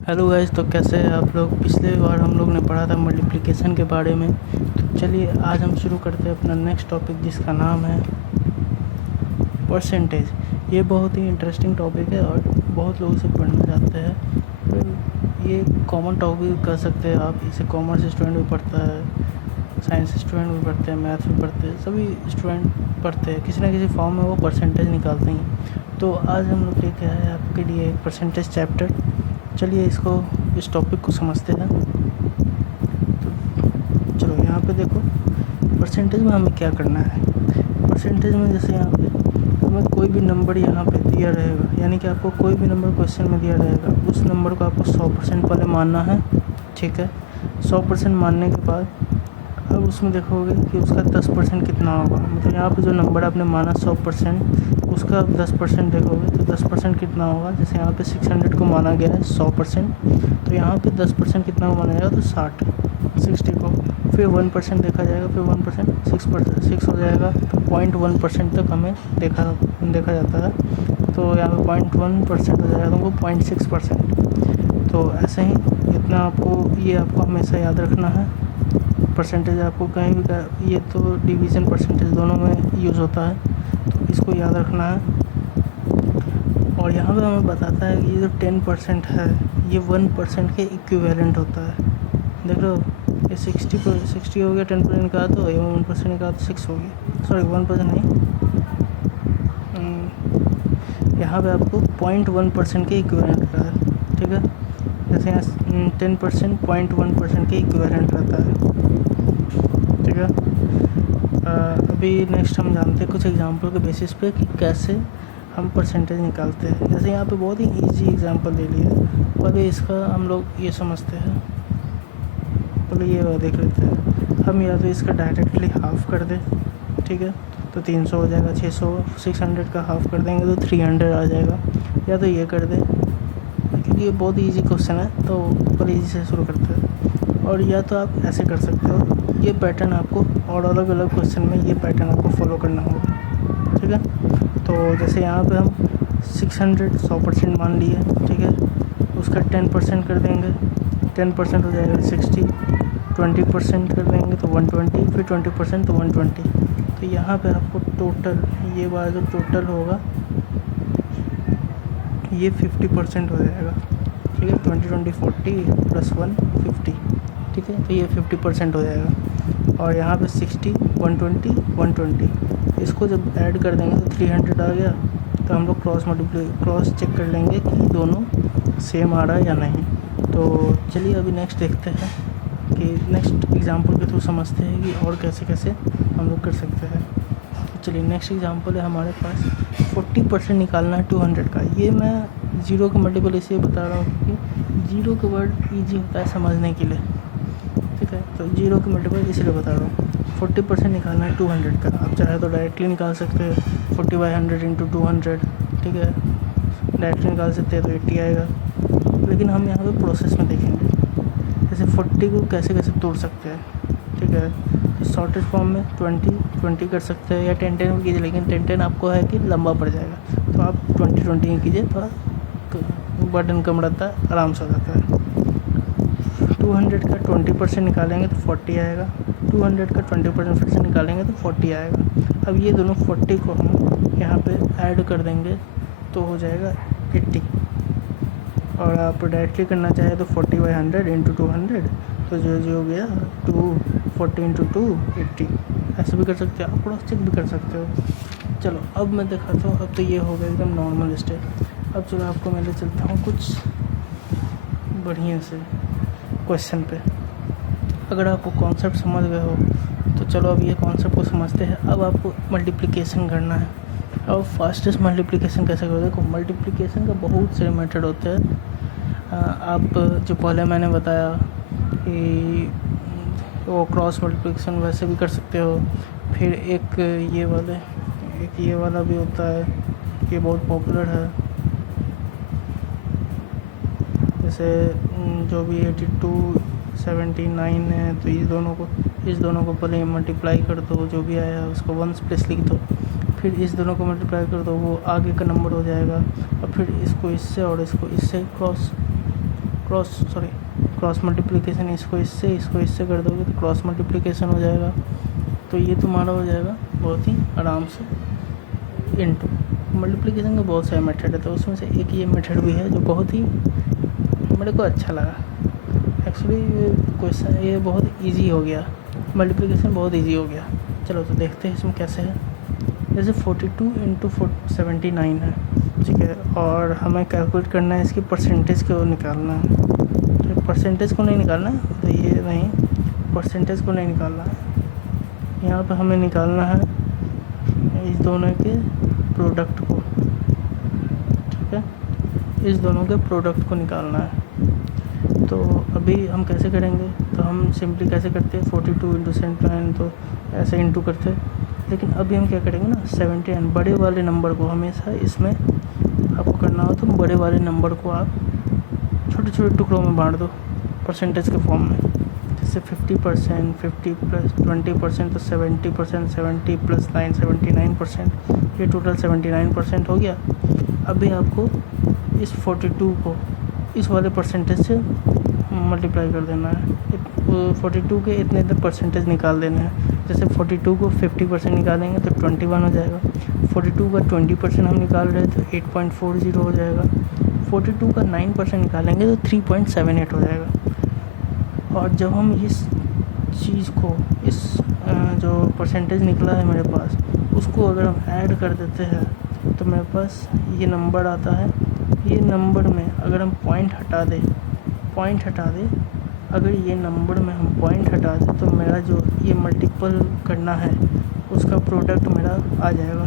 Hello guys, तो कैसे हैं आप लोग। पिछले बार हम लोग ने पढ़ा था मल्टीप्लिकेशन के बारे में। तो चलिए आज हम शुरू करते हैं अपना नेक्स्ट टॉपिक, जिसका नाम है परसेंटेज। ये बहुत ही इंटरेस्टिंग टॉपिक है और बहुत लोग इसे पढ़ना चाहते हैं। तो ये कॉमन टॉपिक कह सकते हैं आप। इसे कॉमर्स स्टूडेंट भी पढ़ता है, साइंस स्टूडेंट भी पढ़ते हैं, मैथ्स भी पढ़ते हैं, सभी स्टूडेंट पढ़ते हैं। किसी न किसी फॉर्म में वो परसेंटेज निकालते हैं। तो आज हम लोग लेके आए हैं आपके लिए एक परसेंटेज चैप्टर। चलिए इस टॉपिक को समझते हैं। तो चलो यहाँ पे देखो, परसेंटेज में हमें क्या करना है। परसेंटेज में जैसे यहाँ पे हमें कोई भी नंबर यहाँ पे दिया रहेगा, यानी कि आपको कोई भी नंबर क्वेश्चन में दिया रहेगा, उस नंबर को आपको 100% पहले मानना है। ठीक है, 100% मानने के बाद अब उसमें देखोगे कि उसका 10% कितना होगा। मतलब यहाँ पे जो नंबर आपने माना 100%, उसका 10% देखोगे तो 10% कितना होगा। जैसे यहाँ पे 600 को माना गया है 100%, तो यहाँ पे 10% कितना माना जाएगा, तो 60 को फिर 1% देखा जाएगा, फिर 1% 6 हो जाएगा, तो 0.1% तक हमें देखा जाता है। तो यहाँ पे 0.1% हो जाएगा, तुमको 0.6%। तो ऐसे ही इतना आपको हमेशा याद रखना है। परसेंटेज आपको कहीं भी ये तो डिवीज़न परसेंटेज दोनों में यूज़ होता है, तो इसको याद रखना है। और यहाँ पे हमें बताता है कि ये जो 10% है ये 1% के इक्विवेलेंट होता है। देख लो, ये 60 हो गया, 10% निकाला तो ये 1% निकाला तो 6 हो गया। सॉरी 1% नहीं, यहाँ पे आपको 0.1% के इक्विवेलेंट का है। ठीक है, जैसे यहाँ 10% 0.1% के इक्विवेलेंट रहता है। ठीक है, अभी नेक्स्ट हम जानते हैं कुछ एग्जांपल के बेसिस पे कि कैसे हम परसेंटेज निकालते हैं। जैसे यहाँ पे बहुत ही इजी एग्जांपल ले लिया, पहले इसका हम लोग ये समझते हैं। पहले ये देख लेते हैं हम, या तो इसका डायरेक्टली हाफ कर दें, ठीक है, तो 300 हो जाएगा। 600 का हाफ कर देंगे तो 300 आ जाएगा। या तो ये कर दें, क्योंकि ये बहुत ईजी क्वेश्चन है तो पहले इजी से शुरू करते हैं। और या तो आप ऐसे कर सकते हो, ये पैटर्न आपको, और अलग अलग क्वेश्चन में ये पैटर्न आपको फॉलो करना होगा। ठीक है, तो जैसे यहाँ पे हम 600 100% मान लिए, ठीक है, उसका 10% कर देंगे, 10% हो जाएगा 60, 20% कर देंगे तो 120, फिर 20% तो 120। तो यहाँ पे आपको टोटल ये वाला जो टोटल होगा ये 50% हो जाएगा। ठीक है, 20 20 40 + 1 50। ठीक है, तो ये 50% हो जाएगा। और यहाँ पे 60 120 120, इसको जब ऐड कर देंगे तो 300 आ गया। तो हम लोग क्रॉस चेक कर लेंगे कि दोनों सेम आ रहा है या नहीं। तो चलिए अभी नेक्स्ट देखते हैं कि नेक्स्ट एग्जांपल के थ्रू समझते हैं कि और कैसे कैसे हम लोग कर सकते हैं। तो चलिए नेक्स्ट एग्जांपल है हमारे पास 40% निकालना है 200 का। ये मैं ज़ीरो का मल्टीपल इसलिए बता रहा हूँ क्योंकि ज़ीरो का वर्ड ईजी होता है समझने के लिए। ठीक है, तो ज़ीरो का मल्टीपल इसलिए बता रहा हूँ। 40% निकालना है 200 का। आप चाहे तो डायरेक्टली निकाल सकते हैं, 40/100 × 200। ठीक है, डायरेक्टली निकाल सकते हैं तो 80 आएगा। लेकिन हम यहाँ पे प्रोसेस में देखेंगे जैसे 40 को कैसे कैसे तोड़ सकते हैं। ठीक है, तो शॉर्टेज फॉर्म में 20 कर सकते हैं, या 10 में कीजिए, लेकिन 10 आपको है कि लंबा पड़ जाएगा, तो आप 20 ही कीजिए, थोड़ा बर्डन कम रहता है, आराम से हो जाता है। 200 का 20% निकालेंगे तो 40 आएगा, 200 का 20% फिर से निकालेंगे तो 40 आएगा। अब ये दोनों 40 को हम यहाँ पे ऐड कर देंगे तो हो जाएगा 80। और आप डायरेक्टली करना चाहे तो 40/100 × 200, तो जो हो गया 240 × 2 80। ऐसे भी कर सकते हो, आप क्रॉस चेक भी कर सकते हो। चलो अब मैं दिखाता हूँ। अब तो ये हो गया एकदम नॉर्मल स्टेप। अब चलो आपको मैं ले चलता हूँ कुछ बढ़िया से क्वेश्चन पे। अगर आपको कॉन्सेप्ट समझ गए हो तो चलो अब ये कॉन्सेप्ट को समझते हैं। अब आपको मल्टीप्लिकेशन करना है। अब फास्टेस्ट मल्टीप्लिकेशन कैसे करोगे। देखो, मल्टीप्लिकेशन का बहुत से मेथड होते हैं। आप जो पहले मैंने बताया कि वो क्रॉस मल्टीप्लिकेशन, वैसे भी कर सकते हो। फिर एक ये वाला भी होता है, ये बहुत पॉपुलर है। जैसे जो भी 82 79 है, तो इस दोनों को पहले मल्टीप्लाई कर दो, जो भी आया उसको 1 प्लस लिख दो, फिर इस दोनों को मल्टीप्लाई कर दो, वो आगे का नंबर हो जाएगा। और फिर इसको इससे और इसको इससे क्रॉस मल्टीप्लिकेशन, इसको इससे कर दोगे तो क्रॉस मल्टीप्लिकेशन हो जाएगा। तो ये तुम्हारा हो जाएगा बहुत ही आराम से इनटू। मल्टीप्लिकेशन का बहुत सारे मेथड है, तो उसमें से एक ये मेथड भी है जो बहुत ही मेरे को अच्छा लगा। एक्चुअली क्वेश्चन ये बहुत इजी हो गया, मल्टीप्लिकेशन बहुत इजी हो गया। चलो तो देखते हैं इसमें कैसे है। जैसे 42 इंटू 79 है, ठीक है, और हमें कैलकुलेट करना है इसकी परसेंटेज को निकालना है। तो परसेंटेज को नहीं निकालना है, तो ये नहीं, परसेंटेज को नहीं निकालना है, यहाँ पे हमें निकालना है इस दोनों के प्रोडक्ट को, ठीक है, इस दोनों के प्रोडक्ट को निकालना है। तो अभी हम कैसे करेंगे, तो हम सिंपली कैसे करते हैं 42 इंटू 79, तो ऐसे इंटू करते हैं। लेकिन अभी हम क्या करेंगे ना, 79 बड़े वाले नंबर को हमेशा इसमें आपको करना हो तो बड़े वाले नंबर को आप छोटे छोटे टुकड़ों में बांट दो परसेंटेज के फॉर्म में। जैसे 50%, 50 प्लस 20%, तो 70%, 70 प्लस 9 79%, ये टोटल 79% हो गया। अभी आपको इस 42 को इस वाले परसेंटेज से मल्टीप्लाई कर देना है, 42 के इतने परसेंटेज निकाल देने हैं। जैसे 42 को 50% निकालेंगे तो 21 हो जाएगा, 42 का 20% हम निकाल रहे हैं तो 8.40 हो जाएगा, 42 का 9% निकालेंगे तो 3.78 हो जाएगा। और जब हम इस चीज़ को, इस जो परसेंटेज निकला है मेरे पास, उसको अगर हम ऐड कर देते हैं तो मेरे पास ये नंबर आता है। ये नंबर में अगर हम पॉइंट हटा दें, अगर ये नंबर में हम पॉइंट हटा दें तो मेरा जो ये मल्टीपल करना है उसका प्रोडक्ट मेरा आ जाएगा।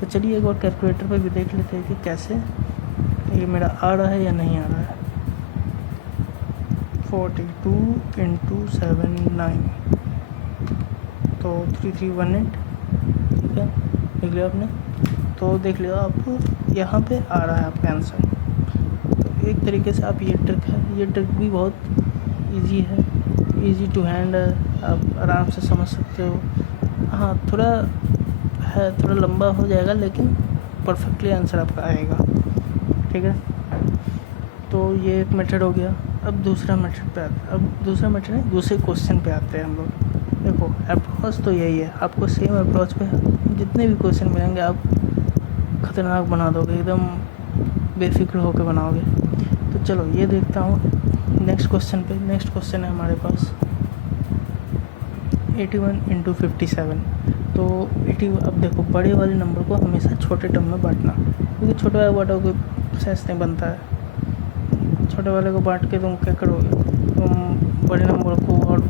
तो चलिए एक बार कैलकुलेटर पे भी देख लेते हैं कि कैसे ये मेरा आ रहा है या नहीं आ रहा है। 42 इंटू 79 तो 3318, ठीक है, देख लिया आपने। तो देख लिया आपको यहाँ पे आ रहा है आपका आंसर। तो एक तरीके से आप ये ट्रिक भी बहुत इजी है, इजी टू हैंड है, आप आराम से समझ सकते हो। हाँ थोड़ा लंबा हो जाएगा लेकिन परफेक्टली आंसर आपका आएगा, ठीक है। तो ये एक मेथड हो गया। अब दूसरा मेथड पे आते हैं, दूसरे क्वेश्चन पे आते हैं हम लोग। देखो अप्रोच तो यही है, आपको सेम अप्रोच पे जितने भी क्वेश्चन मिलेंगे आप खतरनाक बना दोगे, एकदम बेफिक्र होकर बनाओगे। तो चलो ये देखता हूँ नेक्स्ट क्वेश्चन पे। नेक्स्ट क्वेश्चन है हमारे पास 81 इंटू 57। तो 80, अब देखो बड़े वाले नंबर को हमेशा छोटे टर्म में बांटना, क्योंकि छोटे वाले बांटो कोई सेंस नहीं बनता है। छोटे वाले को बांट के तुम क्या करोगे, तुम बड़े नंबर को और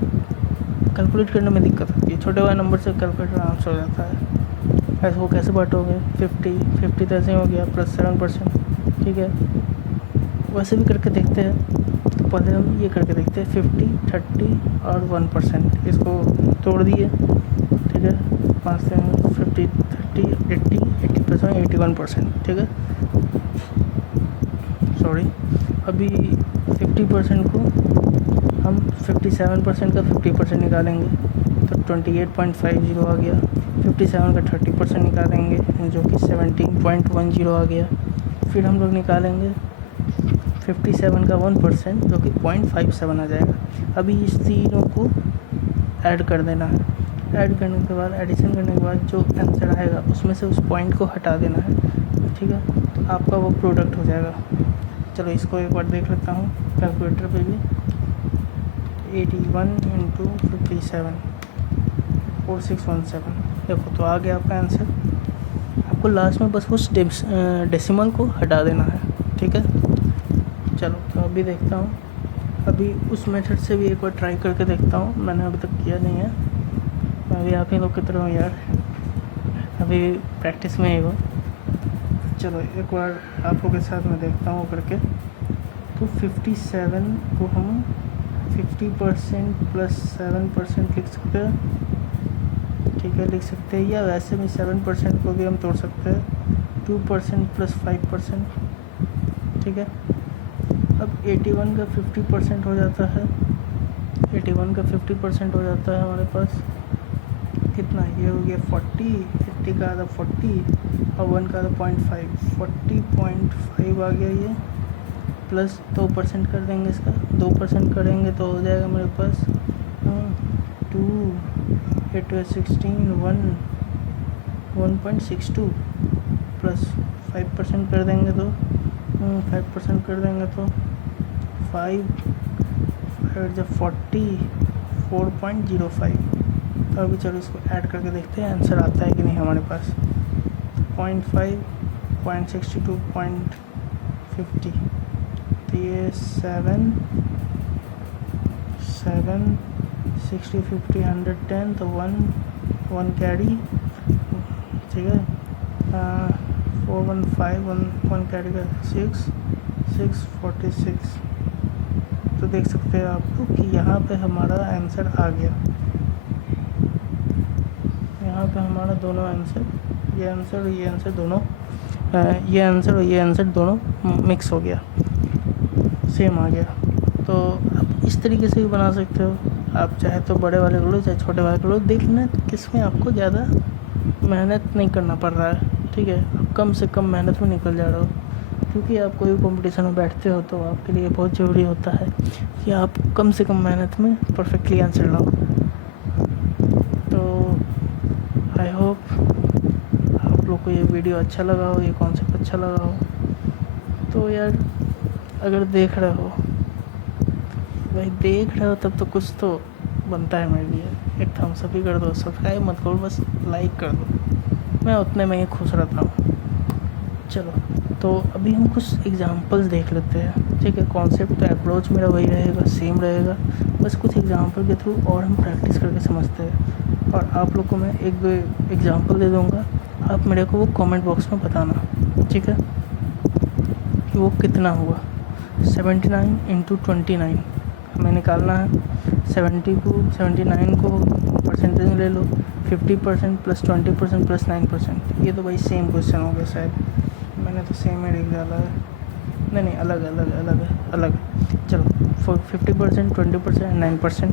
कैलकुलेट करने में दिक्कत होती है। छोटे वाले नंबर से कैलकुलेट आराम से हो जाता है। ऐसे वो कैसे बांटोगे, 50 तो ऐसे हो गया प्लस 7%, ठीक है। वैसे भी करके देखते हैं। तो पहले हम ये करके देखते हैं 50, 30 और 1%, इसको तोड़ दिए, ठीक है। 5 से 50, 30, 80% 81%, ठीक है। सॉरी, अभी 50% को हम 57% का 50% निकालेंगे तो 28.50 आ गया। 57 का 30% निकालेंगे जो कि 17.10 आ गया। फिर हम लोग निकालेंगे 57 का 1% जो कि 0.57 आ जाएगा। अभी इस तीनों को ऐड कर देना है। ऐड करने के बाद, एडिशन करने के बाद जो आंसर आएगा उसमें से उस पॉइंट को हटा देना है, ठीक है। तो आपका वो प्रोडक्ट हो जाएगा। चलो इसको एक बार देख लेता हूँ कैलकुलेटर पे भी। 81 इंटू 57 4617, देखो तो आ गया आपका आंसर। आपको लास्ट में बस उस डेसिमल को हटा देना है, ठीक है। चलो तो अभी देखता हूँ, अभी उस मेथड से भी एक बार ट्राई करके देखता हूँ। मैंने अभी तक किया नहीं है, मैं भी आप ही लोग की तरह हूँ यार, अभी प्रैक्टिस में ही हो। चलो एक बार आप लोग के साथ मैं देखता हूँ करके। तो 57 को हम 50% प्लस 7% लिख सकते हैं, ठीक है, लिख सकते हैं। या वैसे भी 7% को भी हम तोड़ सकते हैं, 2% प्लस 5%, ठीक है। अब 81 का 50% हो जाता है, 81 का 50% हो जाता है हमारे पास कितना, ये हो गया 40, 50 का आधा 40 और 1 का आधा 0.5, 40.5 आ गया ये। प्लस 2% कर देंगे इसका, 2% करेंगे तो हो जाएगा मेरे पास 2 8 16 1.62 प्लस 5% कर देंगे तो 5% कर देंगे तो 5 जब 4.05। तो अभी चलो इसको ऐड करके देखते हैं आंसर आता है कि नहीं हमारे पास। 0.5 0.62 0.50 तो ये 7 60 50 110 तो 1 कैरी, ठीक है। 415 1 कैरी का 646। तो देख सकते हैं आप लोग कि यहाँ पे हमारा आंसर आ गया। यहाँ पे हमारा दोनों आंसर, ये आंसर और ये आंसर दोनों, ये आंसर और ये आंसर दोनों मिक्स हो गया, सेम आ गया। तो आप इस तरीके से भी बना सकते हो। आप चाहे तो बड़े वाले कर लो, चाहे छोटे वाले कर लो। देख लेना किसमें आपको ज़्यादा मेहनत नहीं करना पड़ रहा है, ठीक है। आप कम से कम मेहनत में निकल जा रहे हो, क्योंकि आप कोई कंपटीशन में बैठते हो तो आपके लिए बहुत ज़रूरी होता है कि आप कम से कम मेहनत में परफेक्टली आंसर लाओ। तो आई होप आप लोग को ये वीडियो अच्छा लगा हो, ये कॉन्सेप्ट अच्छा लगा हो। तो यार अगर देख रहे हो भाई, देख रहे हो तब तो कुछ तो बनता है मेरे लिए। एक थम्स अप ही कर दो, सब्सक्राइब मत करो, बस लाइक कर दो, मैं उतने में ही खुश रहता हूँ। चलो तो अभी हम कुछ एग्जांपल्स देख लेते हैं, ठीक है। कॉन्सेप्ट तो अप्रोच मेरा वही रहेगा, सेम रहेगा, बस कुछ एग्जांपल के थ्रू और हम प्रैक्टिस करके समझते हैं। और आप लोग को मैं 1-2 एग्जांपल दे दूँगा, आप मेरे को वो कमेंट बॉक्स में बताना, ठीक है, कि वो कितना हुआ। 79 × 29 हमें निकालना है। 79 को परसेंटेज में ले लो, 50% प्लस 20% प्लस 9%। ये तो भाई सेम क्वेश्चन हो गया शायद, मैंने तो सेम ही लिख डाला है। नहीं अलग। चलो 50% 20% 9%।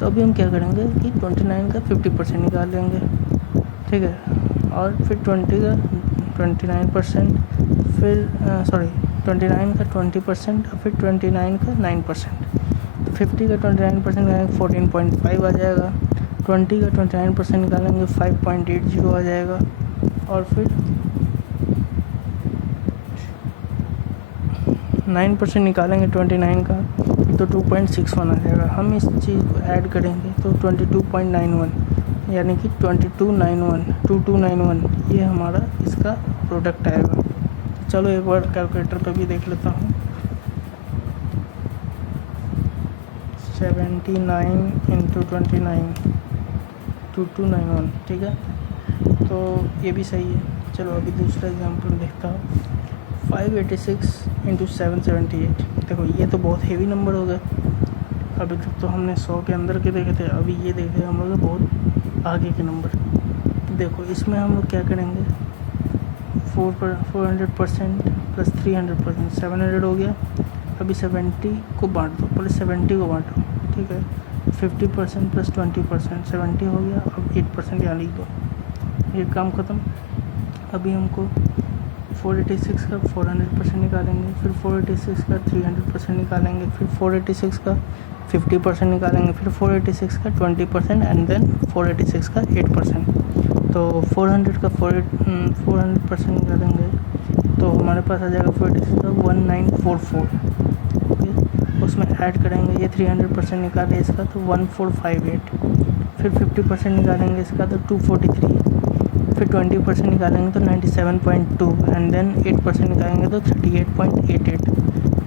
तो अभी हम क्या करेंगे कि 29 का 50% निकाल लेंगे, ठीक है। और फिर 20 का 29%, फिर 29 का 20% और फिर 29 का 9%। तो 50 का 29% निकालेंगे 14.5 आ जाएगा। 20 का 29% निकालेंगे 5.80 आ जाएगा। और फिर 9% निकालेंगे 29 का तो 2.61 आ जाएगा। हम इस चीज़ को ऐड करेंगे तो 22.91, यानी कि 2291 ये हमारा इसका प्रोडक्ट आएगा। चलो एक बार कैलकुलेटर पे भी देख लेता हूँ। 79 × 29 2291, ठीक है। तो ये भी सही है। चलो अभी दूसरा एग्जांपल देखता हूँ। 586 × 778। देखो ये तो बहुत हेवी नंबर हो गया। अभी तक तो हमने 100 के अंदर के देखे थे, अभी ये देखे हम लोग बहुत आगे के नंबर। देखो इसमें हम लोग क्या करेंगे, 400% प्लस 300%, 700 हो गया। अभी 70 को बांट दो, पहले 70 को बांटो, ठीक है। 50% प्लस 20%, 70 हो गया। अब 8% यहाँ लिख दो, ये काम ख़त्म। अभी हमको 486 का 400% निकालेंगे, फिर 486 का 300% निकालेंगे, फिर 486 का 50% निकालेंगे, फिर 486 का 20% एंड देन 486 का 8%। तो 400 का 400% निकालेंगे तो हमारे पास आ जाएगा 486 का 1944, ओके। उसमें ऐड करेंगे, ये 300% निकाले इसका तो 1458, फिर 50% निकालेंगे इसका तो 243, फिर 20% निकालेंगे तो 97.2 एंड देन 8% निकालेंगे तो 38.88।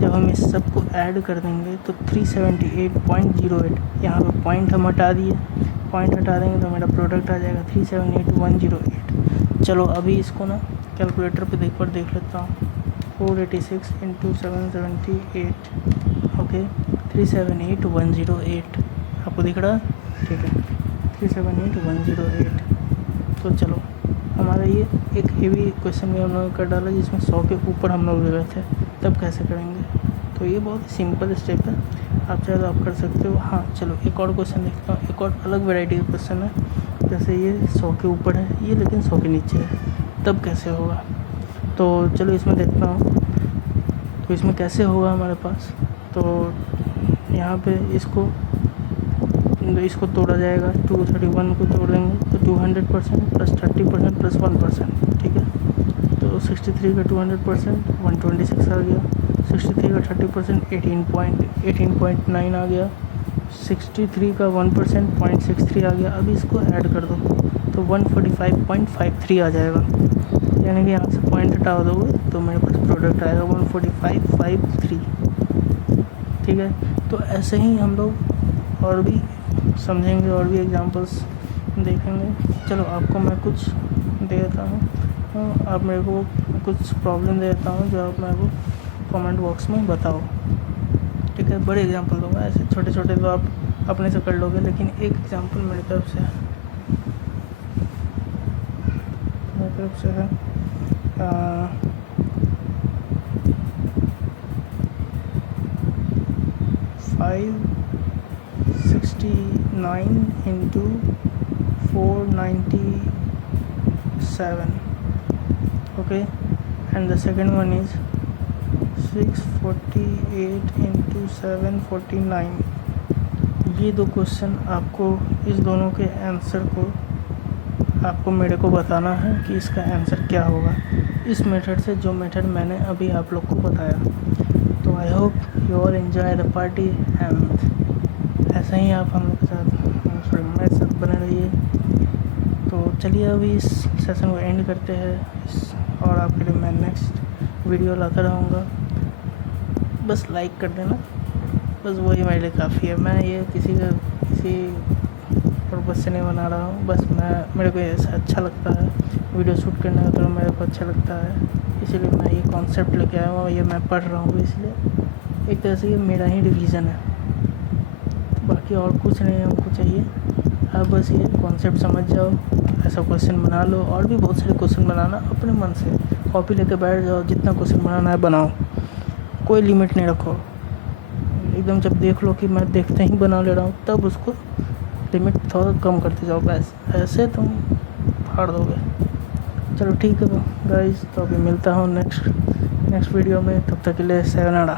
जब हम इस सब को ऐड कर देंगे तो 378.08। यहाँ पे पॉइंट हम हटा दिए, पॉइंट हटा देंगे तो मेरा प्रोडक्ट आ जाएगा 378108। चलो अभी इसको ना कैलकुलेटर पे देख लेता हूँ। 486 × 778, ओके, 378108 आपको दिख रहा है, ठीक है, 378108। तो चलो हमारा ये एक हेवी क्वेश्चन में हम लोग कर डाला जिसमें 100 के ऊपर हम लोग गए थे, तब कैसे करेंगे। तो ये बहुत सिंपल स्टेप है, आप चाहे तो आप कर सकते हो। हाँ चलो एक और क्वेश्चन देखता हूँ, एक और अलग वैरायटी का क्वेश्चन है। जैसे ये 100 के ऊपर है, ये लेकिन 100 के नीचे है, तब कैसे होगा। तो चलो इसमें देखता हूँ। तो इसमें कैसे होगा हमारे पास, तो यहाँ पे इसको तोड़ा जाएगा, 231 को तोड़ेंगे तो 200% प्लस 30% प्लस 1%, ठीक है। तो 63 का 200% 126 आ गया, 63 का 30% 18.9 आ गया, 63 का 1% 0.63 आ गया। अब इसको ऐड कर दो तो 145.53 आ जाएगा, यानी कि यहाँ से पॉइंट हटा दोगे तो मेरे पास प्रोडक्ट आएगा 145.53, ठीक है। तो ऐसे ही हम लोग और भी समझेंगे और भी एग्जांपल्स देखेंगे। चलो आपको मैं कुछ दे देता हूँ, आप मेरे को कुछ प्रॉब्लम दे देता हूँ जो आप मेरे को कमेंट बॉक्स में बताओ, ठीक है। बड़े एग्जांपल दूंगा, ऐसे छोटे छोटे तो आप अपने से कर लोगे, लेकिन एक एग्जांपल मेरी तरफ से है 569 into 497, okay, and the second one is 648 into 749। ये दो क्वेश्चन आपको, इस दोनों के आंसर को आपको मेरे को बताना है कि इसका आंसर क्या होगा, इस मेथड से, जो मेथड मैंने अभी आप लोग को बताया। तो I hope you all enjoy the party and ऐसा ही आप हम लोग के साथ मेरे साथ बने रहिए। तो चलिए अभी इस सेशन को एंड करते हैं, और आपके लिए मैं नेक्स्ट वीडियो लाता रहूँगा। बस लाइक कर देना, बस वही मेरे लिए काफ़ी है। मैं ये किसी पर्पज़ से नहीं बना रहा हूँ, बस मेरे को ऐसा अच्छा लगता है वीडियो शूट करने का, तो मेरे को अच्छा लगता है, इसीलिए मैं ये कॉन्सेप्ट लेके आया हूँ, ये मैं पढ़ रहा हूँ, इसलिए एक तरह से ये मेरा ही रिवीजन है। बाकी और कुछ नहीं हमको चाहिए, आप बस ये कॉन्सेप्ट समझ जाओ, ऐसा क्वेश्चन बना लो, और भी बहुत सारे क्वेश्चन बनाना अपने मन से, कॉपी लेके बैठ जाओ, जितना क्वेश्चन बनाना है बनाओ, कोई लिमिट नहीं रखो। एकदम जब देख लो कि मैं देखते ही बना ले रहा हूँ, तब उसको लिमिट थोड़ा कम करते जाओ, बस ऐसे तुम फाड़ दोगे। चलो ठीक है गाइस, तो अभी मिलता हूँ नेक्स्ट वीडियो में, तब तक के लिए sayonara।